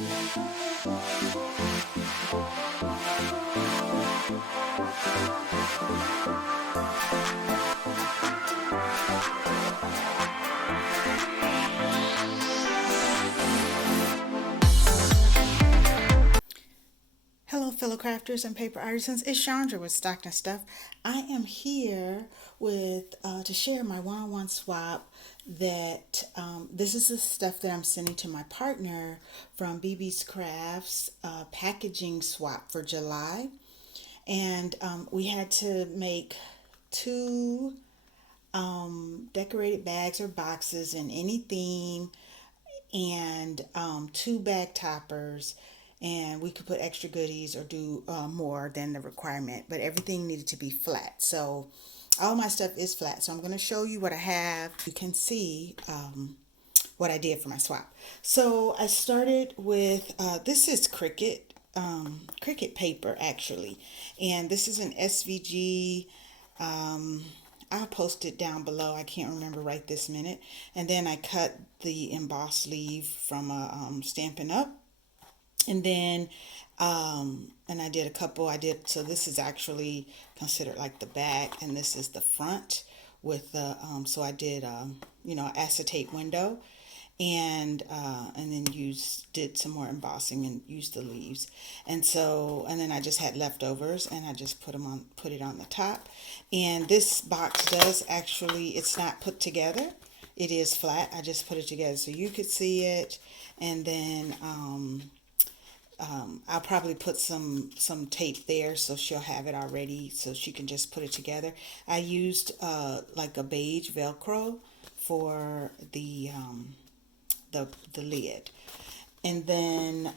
Hello, fellow crafters and paper artisans. It's Chandra with Stockton Stuff. I am here with to share my one-on-one swap. That this is the stuff that I'm sending to my partner from BB's Crafts packaging swap for July, and we had to make two decorated bags or boxes in any theme, and two bag toppers, and we could put extra goodies or do more than the requirement, but everything needed to be flat. So all my stuff is flat, so I'm going to show you what I have. You can see what I did for my swap. So I started with this is Cricut paper actually, and this is an SVG. I'll post it down below. I can't remember right this minute. And then I cut the embossed sleeve from a Stampin' Up. And then, and I did a couple. So this is actually considered like the back, and this is the front with the, so I did, acetate window, and then did some more embossing and used the leaves. And then I just had leftovers, and I just put it on the top. And this box does actually, it's not put together. It is flat. I just put it together so you could see it. And then I'll probably put some tape there so she'll have it already so she can just put it together. I used like a beige Velcro for the lid. And then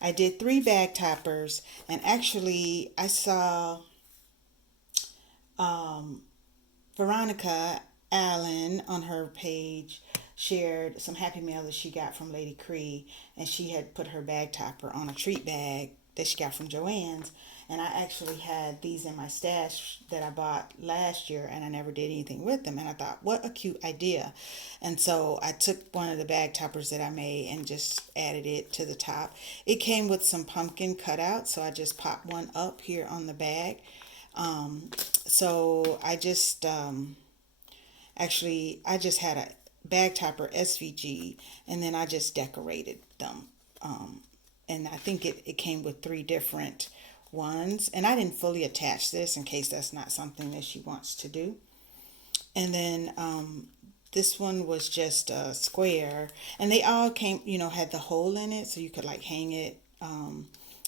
I did 3 bag toppers, and actually I saw Veronica Allen on her page shared some Happy Mail that she got from Lady Cree, and she had put her bag topper on a treat bag that she got from Joann's. And I actually had these in my stash that I bought last year, and I never did anything with them. And I thought, what a cute idea. And so I took one of the bag toppers that I made and just added it to the top. It came with some pumpkin cutouts, so I just popped one up here on the bag. So I just, I just had a bag topper SVG, and then I just decorated them. And I think it came with 3 different ones, and I didn't fully attach this in case that's not something that she wants to do. And then this one was just a square, and they all came, had the hole in it so you could like hang it.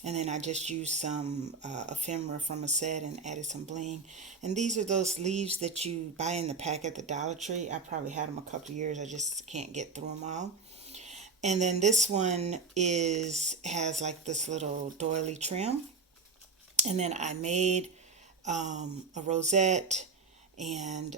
And then I just used some ephemera from a set and added some bling. And these are those leaves that you buy in the pack at the Dollar Tree. I probably had them a couple of years. I just can't get through them all. And then this one has like this little doily trim. And then I made a rosette and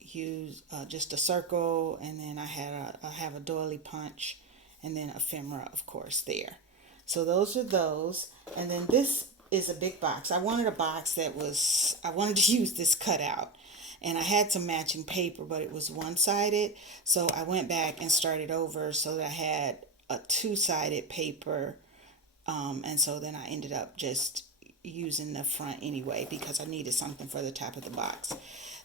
used just a circle. And then I have a doily punch, and then ephemera, of course, there. So those are those. And then this is a big box. I wanted a box I wanted to use this cutout. And I had some matching paper, but it was one-sided. So I went back and started over so that I had a two-sided paper. And so then I ended up just using the front anyway because I needed something for the top of the box.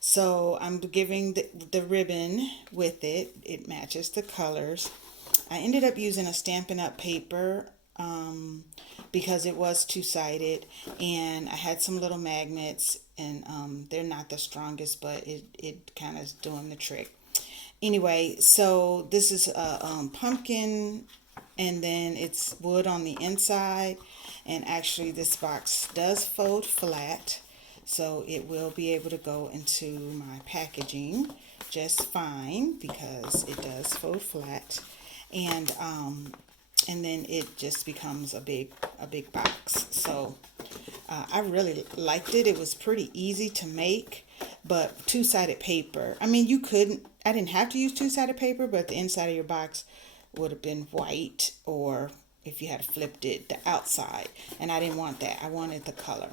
So I'm giving the ribbon with it. It matches the colors. I ended up using a Stampin' Up paper because it was two-sided, and I had some little magnets, and they're not the strongest, but it kind of is doing the trick. Anyway, so this is a pumpkin, and then it's wood on the inside, and actually this box does fold flat, so it will be able to go into my packaging just fine because it does fold flat. And then it just becomes a big box. So I really liked it. It was pretty easy to make, but two-sided paper. I mean, I didn't have to use two-sided paper, but the inside of your box would have been white, or if you had flipped it, the outside. And I didn't want that. I wanted the color.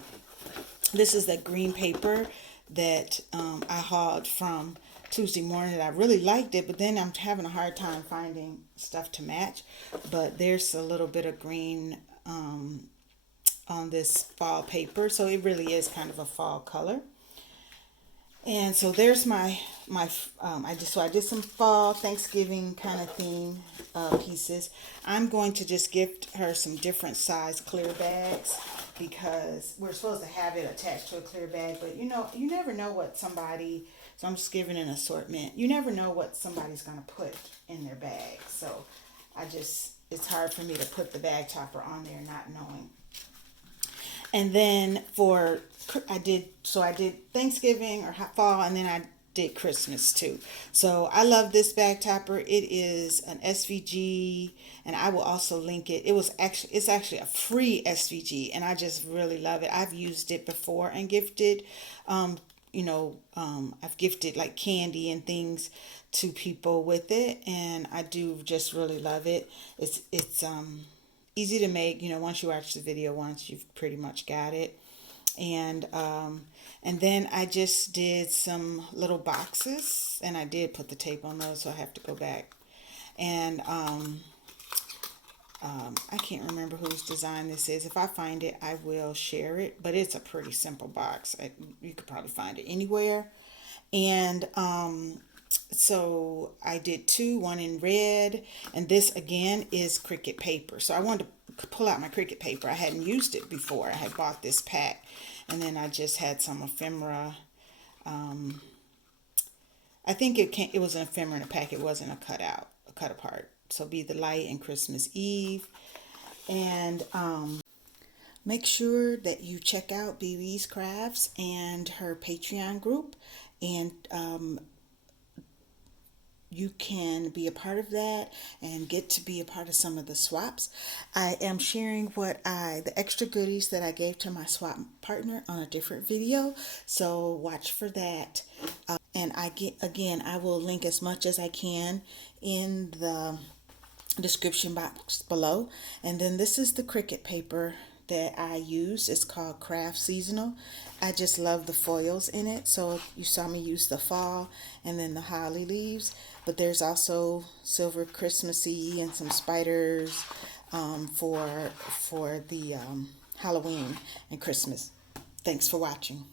This is the green paper that I hauled from Tuesday morning that I really liked it, but then I'm having a hard time finding stuff to match. But there's a little bit of green on this fall paper, so it really is kind of a fall color. And so there's my I did some fall Thanksgiving kind of theme pieces. I'm going to just gift her some different size clear bags because we're supposed to have it attached to a clear bag, but you never know what somebody. So I'm just giving an assortment. You never know what somebody's going to put in their bag. So it's hard for me to put the bag topper on there not knowing. And then I did Thanksgiving or fall, and then I did Christmas too. So I love this bag topper. It is an SVG, and I will also link it. It's actually a free SVG, and I just really love it. I've used it before and gifted. I've gifted like candy and things to people with it, and I do just really love it. It's easy to make. Once you watch the video once, you've pretty much got it. And then I just did some little boxes, and I did put the tape on those, so I have to go back. And I can't remember whose design this is. If I find it, I will share it. But it's a pretty simple box. You could probably find it anywhere. And so I did two, one in red, and this again is Cricut paper. So I wanted to pull out my Cricut paper. I hadn't used it before. I had bought this pack, and then I just had some ephemera. I think it was an ephemera in a pack. It wasn't a cut apart. So Be the Light and Christmas Eve. And make sure that you check out BB's Crafts and her Patreon group, and you can be a part of that and get to be a part of some of the swaps. I am sharing the extra goodies that I gave to my swap partner on a different video, so watch for that. And I will link as much as I can in the description box below. And then this is the Cricut paper that I use. It's called Craft Seasonal. I just love the foils in it. So you saw me use the fall and then the holly leaves, but there's also silver Christmassy and some spiders for the Halloween and Christmas. Thanks for watching.